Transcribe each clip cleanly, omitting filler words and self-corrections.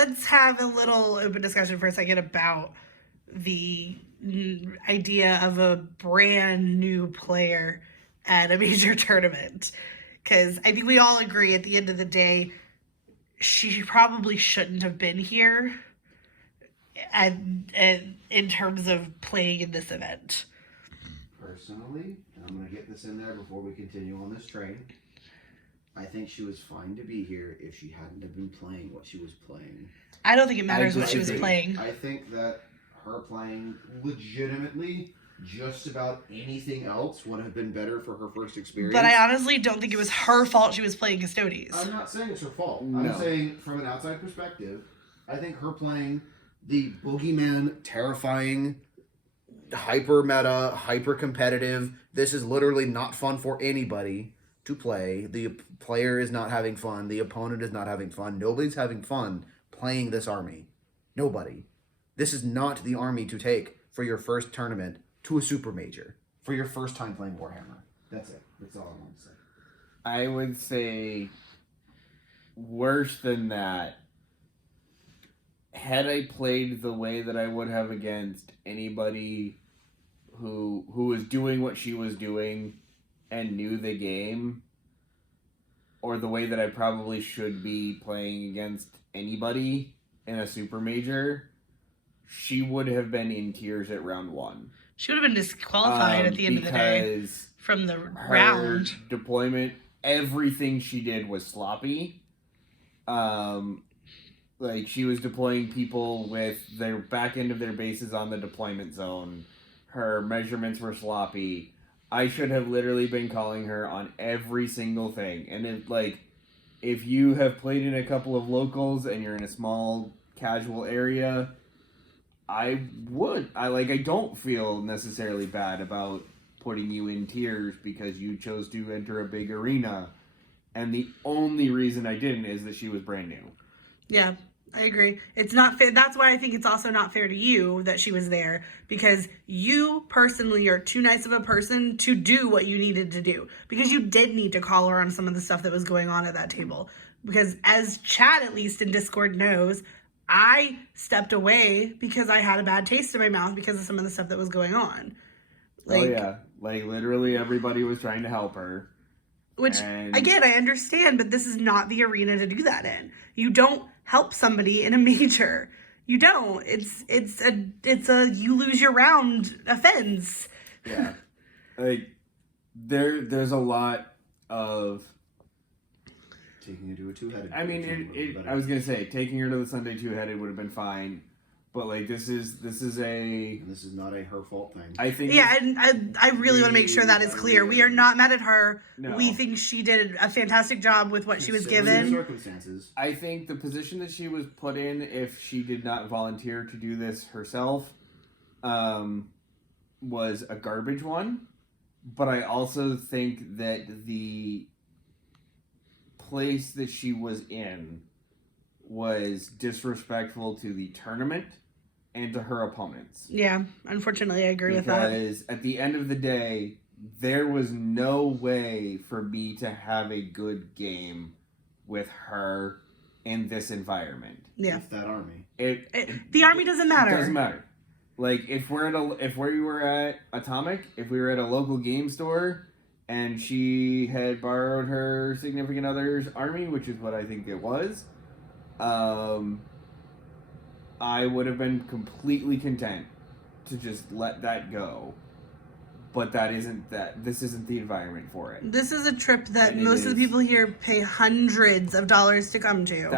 let's have a little open discussion for a second about the idea of a brand new player at a major tournament. Because I think we all agree at the end of the day, she probably shouldn't have been here and in terms of playing in this event. Personally, and I'm going to get this in there before we continue on this train, I think she was fine to be here if she hadn't have been playing what she was playing. I don't think it matters what she was playing. I think that her playing legitimately just about anything else would have been better for her first experience. But I honestly don't think it was her fault she was playing Custodes. I'm not saying it's her fault. No. I'm saying from an outside perspective, I think her playing the boogeyman, terrifying, hyper meta, hyper competitive, this is literally not fun for anybody to play. The player is not having fun. The opponent is not having fun. Nobody's having fun playing this army. Nobody. This is not the army to take for your first tournament to a super major. For your first time playing Warhammer. That's it. That's all I want to say. I would say worse than that. Had I played the way that I would have against anybody who was doing what she was doing and knew the game, or the way that I probably should be playing against anybody in a super major, she would have been in tears at round 1. She would have been disqualified at the end of the day from the round. Deployment, everything she did was sloppy. Like, she was deploying people with their back end of their bases on the deployment zone. Her measurements were sloppy. I should have literally been calling her on every single thing. And if you have played in a couple of locals and you're in a small casual area, I don't feel necessarily bad about putting you in tears because you chose to enter a big arena. And the only reason I didn't is that she was brand new. Yeah, I agree. It's not fair. That's why I think it's also not fair to you that she was there, because you personally are too nice of a person to do what you needed to do, because you did need to call her on some of the stuff that was going on at that table. Because as Chad, at least in Discord, knows, I stepped away because I had a bad taste in my mouth because of some of the stuff that was going on. Literally everybody was trying to help her. Which, again, I understand, but this is not the arena to do that in. You don't help somebody in a major. You don't. It's a you lose your round offense. Yeah. There's a lot of taking her to a two-headed. I mean, I was gonna say taking her to the Sunday two-headed would have been fine, but this is not a her fault thing. I think. Yeah, and I really want to make sure that is clear. We are not mad at her. No. We think she did a fantastic job with what she was given. Circumstances. I think the position that she was put in, if she did not volunteer to do this herself, was a garbage one. But I also think that the place that she was in was disrespectful to the tournament and to her opponents. Yeah, unfortunately, I agree with that. Because at the end of the day, there was no way for me to have a good game with her in this environment. Yeah. With that army. The army doesn't matter. It doesn't matter. Like, if we were at Atomic, if we were at a local game store, and she had borrowed her significant other's army, which is what I think it was, I would have been completely content to just let that go. But this isn't the environment for it. This is a trip that most of the people here pay hundreds of dollars to come to.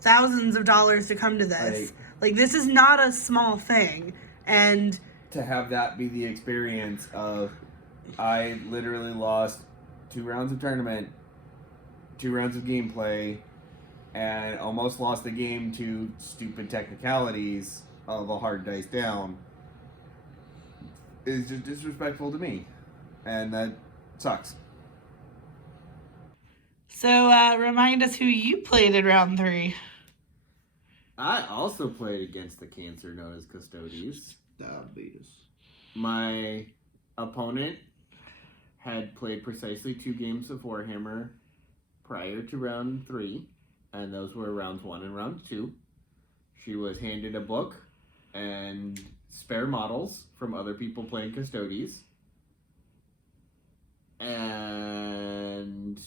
Thousands of dollars to come to this. Like, this is not a small thing. And to have that be the experience of, I literally lost 2 rounds of tournament, 2 rounds of gameplay, and almost lost the game to stupid technicalities of a hard dice down, is just disrespectful to me. And that sucks. So, remind us who you played in round 3. I also played against the cancer known as Custodes. Diabetes. My opponent had played precisely 2 games of Warhammer prior to round 3, and those were rounds 1 and round 2. She was handed a book and spare models from other people playing Custodes. And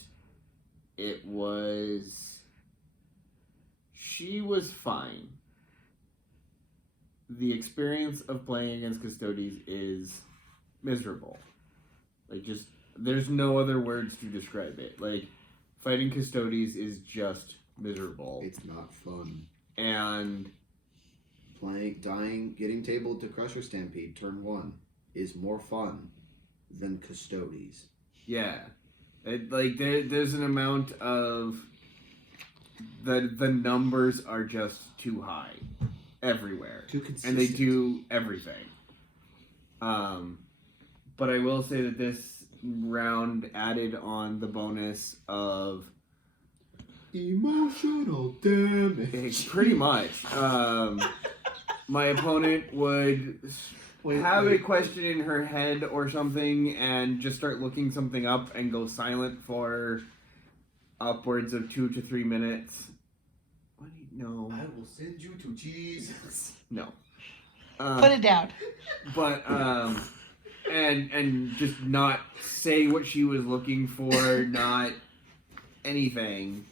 it was... She was fine. The experience of playing against Custodes is miserable. Like, just... There's no other words to describe it. Like, fighting Custodes is just miserable. It's not fun. And... Dying, getting tabled to Crusher Stampede turn 1 is more fun than Custodes. Yeah. There's an amount of... The numbers are just too high. Everywhere. Too consistent. And they do everything. But I will say that this round added on the bonus of... Emotional damage. Pretty much. My opponent would have a question in her head or something and just start looking something up and go silent for upwards of 2 to 3 minutes. What do you know? I will send you to Jesus. No. Put it down. But and just not say what she was looking for, not anything.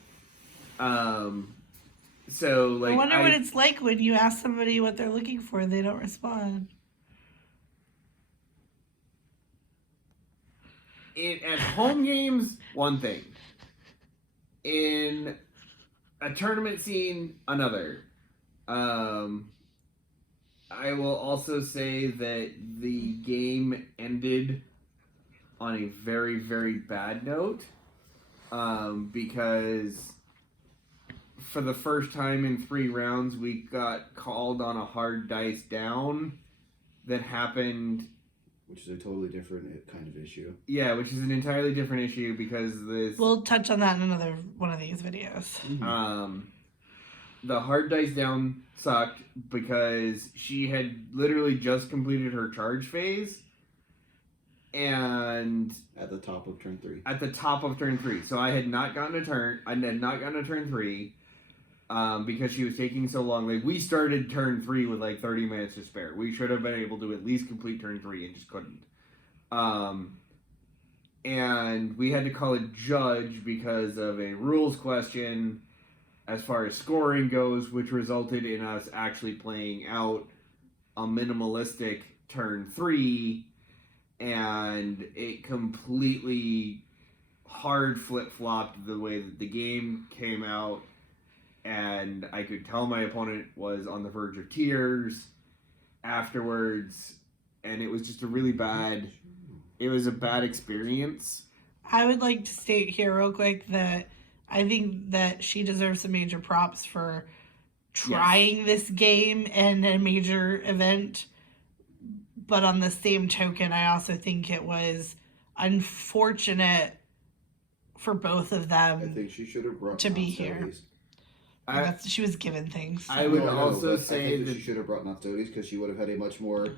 So like I wonder what it's like when you ask somebody what they're looking for and they don't respond. At home games, one thing. In a tournament scene, another. I will also say that the game ended on a very, very bad note. Because for the first time in 3 rounds, we got called on a hard dice down that happened... Which is a totally different kind of issue. Yeah, which is an entirely different issue because this... We'll touch on that in another one of these videos. Mm-hmm. The hard dice down sucked because she had literally just completed her charge phase. And... At the top of turn 3. At the top of turn 3. So I had not gotten a turn. I had not gotten a turn 3. Because she was taking so long. Like, we started turn 3 with like 30 minutes to spare. We should have been able to at least complete turn 3 and just couldn't. And we had to call a judge because of a rules question as far as scoring goes, which resulted in us actually playing out a minimalistic turn 3, and it completely hard flip-flopped the way that the game came out. And I could tell my opponent was on the verge of tears afterwards. And it was just a really bad... It was a bad experience. I would like to state here real quick that I think that she deserves some major props for trying this game in a major event. But on the same token, I also think it was unfortunate for both of them I think she should have brought to be here. She was given things. So. I would also say I think that she should have brought Custodes because she would have had a much more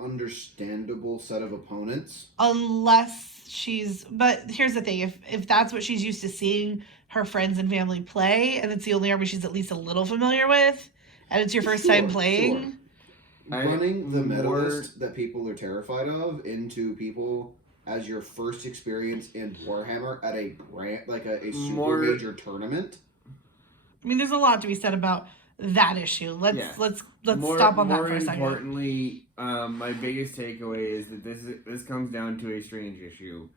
understandable set of opponents. Unless she's... But here's the thing. If that's what she's used to seeing her friends and family play, and it's the only army she's at least a little familiar with, and it's your first time playing... Running the meta list that people are terrified of into people as your first experience in Warhammer at a super major tournament... I mean, there's a lot to be said about that issue. Let's stop on that for a second. More importantly, my biggest takeaway is that this comes down to a strange issue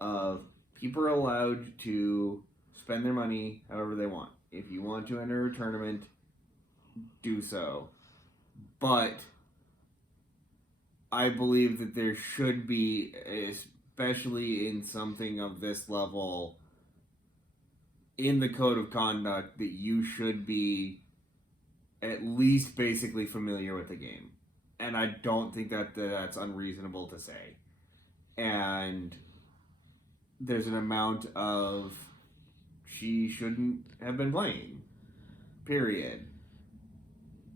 of people are allowed to spend their money however they want. If you want to enter a tournament, do so. But I believe that there should be, especially in something of this level, in the code of conduct, that you should be at least basically familiar with the game. And I don't think that that's unreasonable to say. And there's an amount of she shouldn't have been playing. Period.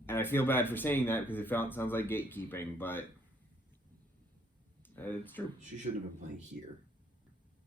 And I feel bad for saying that because it sounds like gatekeeping, but it's true. She shouldn't have been playing here.